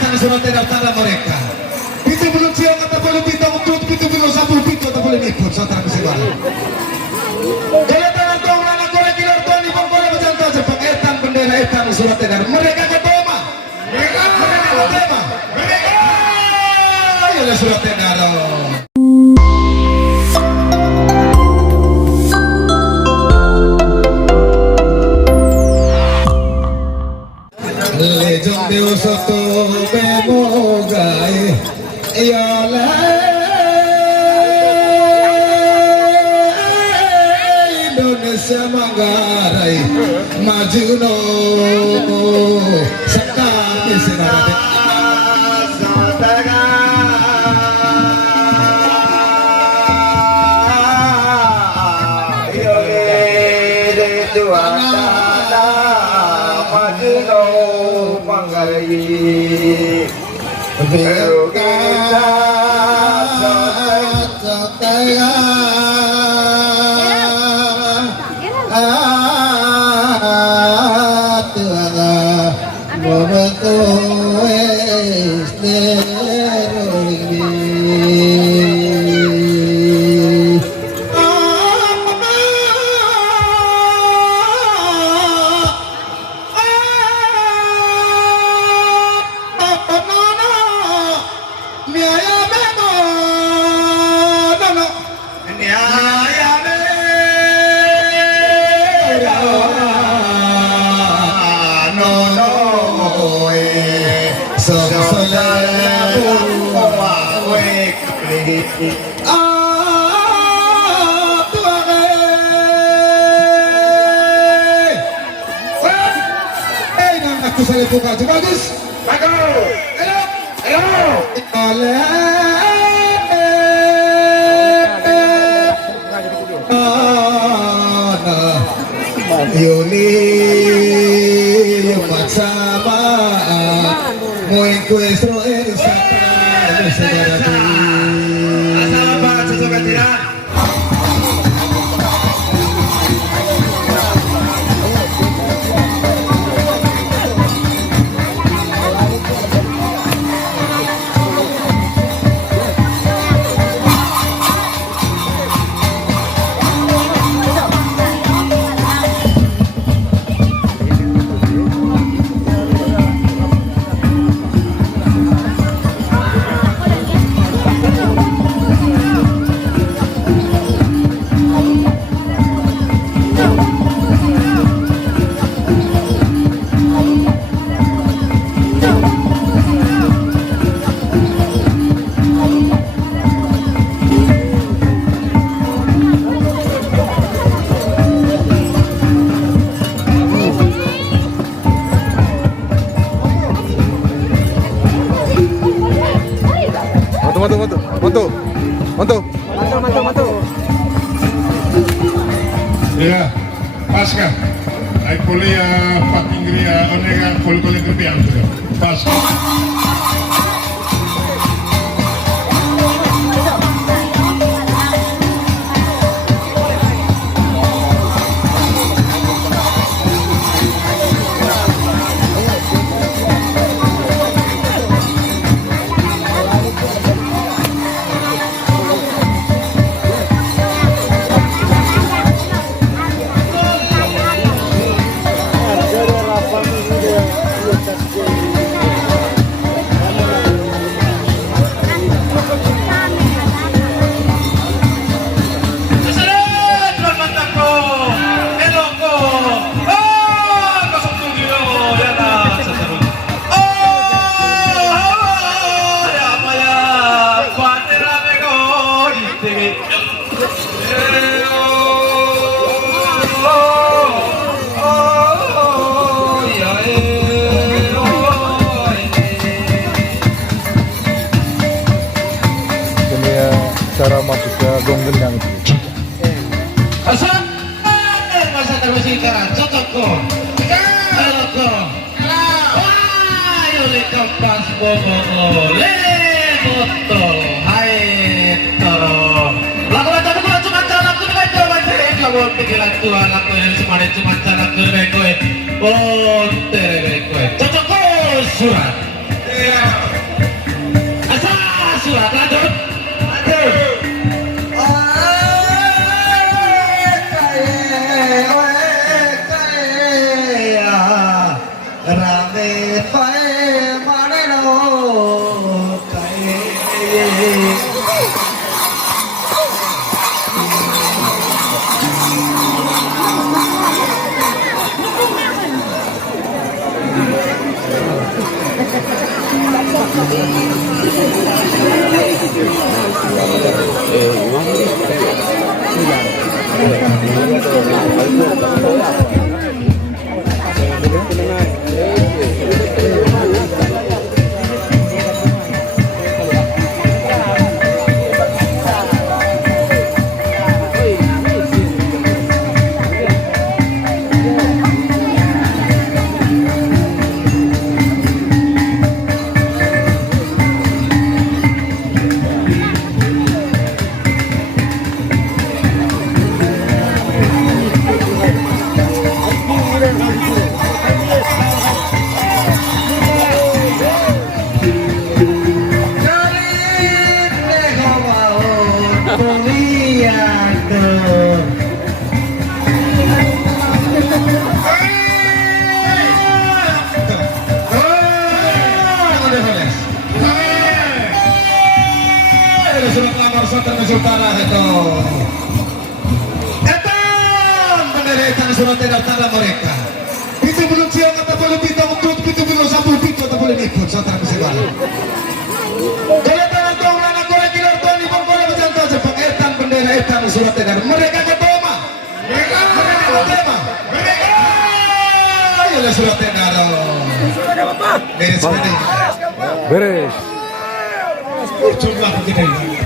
sang surat daftar mereka. Itu belum siang kata belum kita untuk itu belum satu pintu atau boleh ikut saudara kesibuan. Kalau tangan tuang anak korek kilar tuan di bangkole macam tu aja pengetan bendera etan surat edan mereka ketema. Mereka ketema. Mereka. Ayo surat edan. Lejong Deus soto bemogai Iyalah Indonesia manggarai maju no sekali sinarate sataga yole tuana maju no manggarai Pero kita sataya tuanga membantu aku saya buka bagus Yuli macama mau encuentro en Santa Asalamualaikum sesuka tidak Mantu. Ya, pasca. Ay polia patingria onega kolkole terpianto. Pasca. cara masuk ke gonggendang itu. Asal masa terusik karan cocok kok. Halo kok. Wah, yole kampas bobo ole botol. Hai toro. Lagu macam aku cuma cara aku dengan coba cari kamu pikiran Tuhan aku yang cuma cara aku dengan kowe. Oh, terebe kowe. Cocok kok surat. Surat lamar Sultan Utara itu. Bendera itu surat daftar mereka. Itu belum siap kata boleh kita untuk itu belum sampai itu atau boleh ikut Sultan Mesir. Kalau tangan tonglan aku lagi nonton di bangkole berjantan Jepang etan bendera etan surat edan mereka ketoma. Mereka ketoma. Mereka. Ayo surat edan. Beres beres. Beres. Jumlah begini.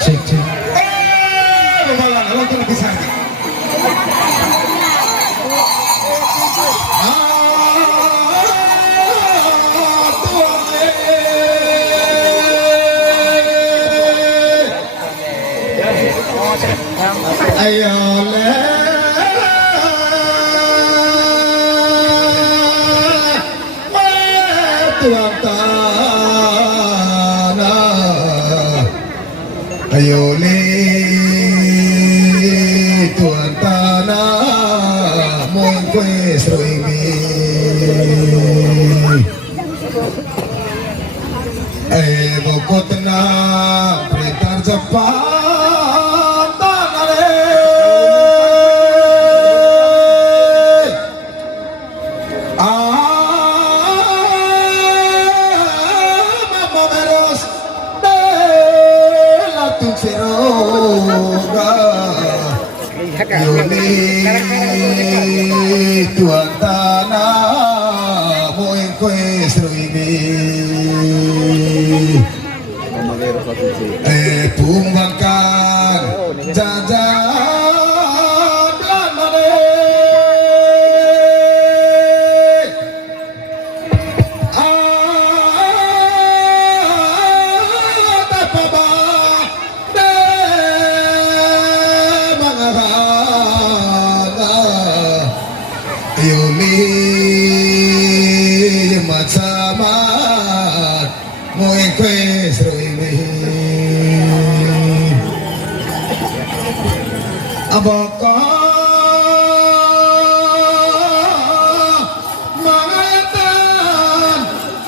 Cek cek. Bawalah, lalu lagi sana. Tuhan tanah ayole Tuhan tanah moy pues roimi bokotna pritar Jepang tanale Tuhan tanah moy pues roimi pumbangkan jajan belanane Macamat moy pues roimi abakah mangayatan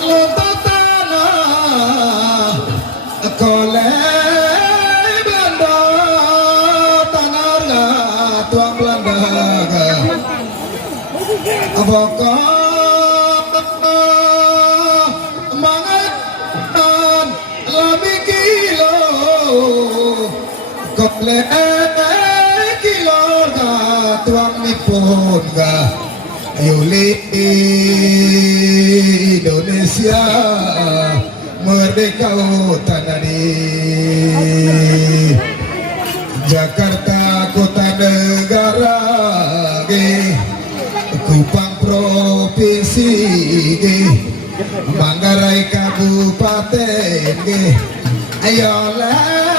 lontar tanah kole Belanda tanarga tuang Belanda abakah mangayatan lami kilo kole tuang nipun ga yuli Indonesia merdeka tanani Jakarta kota negara ge Kupang provinsi ge Manggarai kabupaten ge ayolah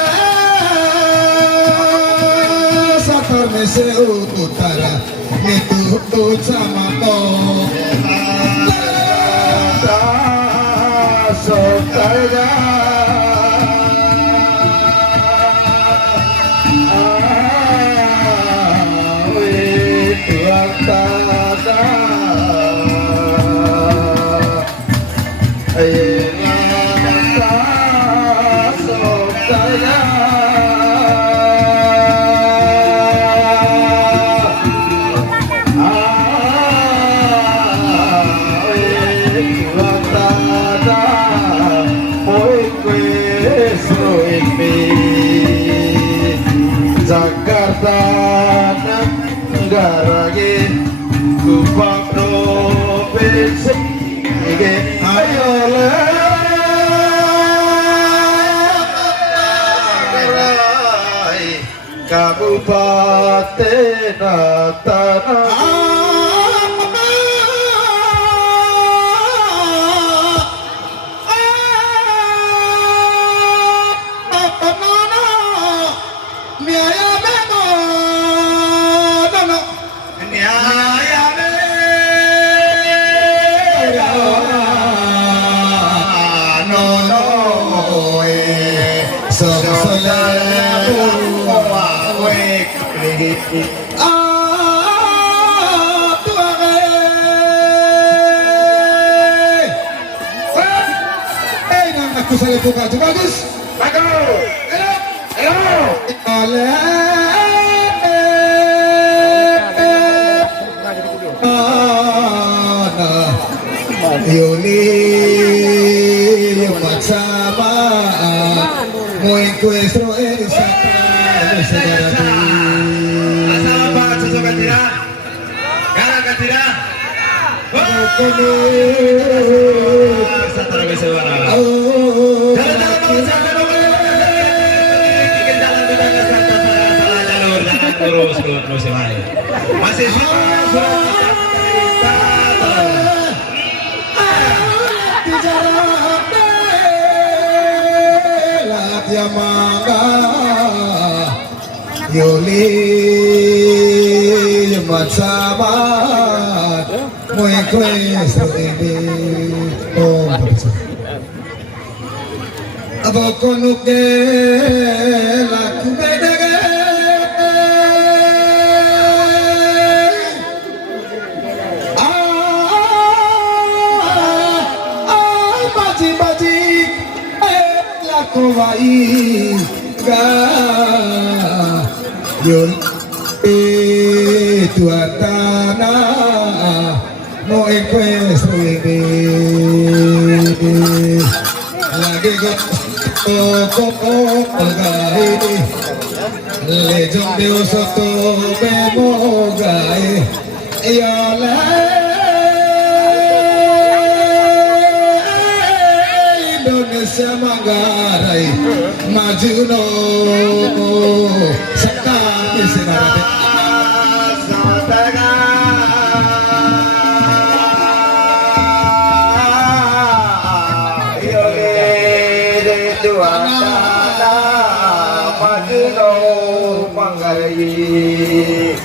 Mese utara itu sama kau sotaya itu tanah garage kupang provinsi ayo lerai kabupaten tanah Aku saya buka juga bagus. Yoni macama mau encuentro en esa asal apa cocok katira gara katira satu lagi suara jalan-jalan bikin jalan ke salah jalur jangan lurus yang lain masih Yamaga Yoli Matsabat Muy cuesta ini Oh Abo konuke Laku bedage Baji Laku wai Ga Yol Tua tanah No encuentro ini Lagi como pagay Lejong Dios to memogay Yola Indonesia manggaray Majuno Sakami sinarate Panggayi,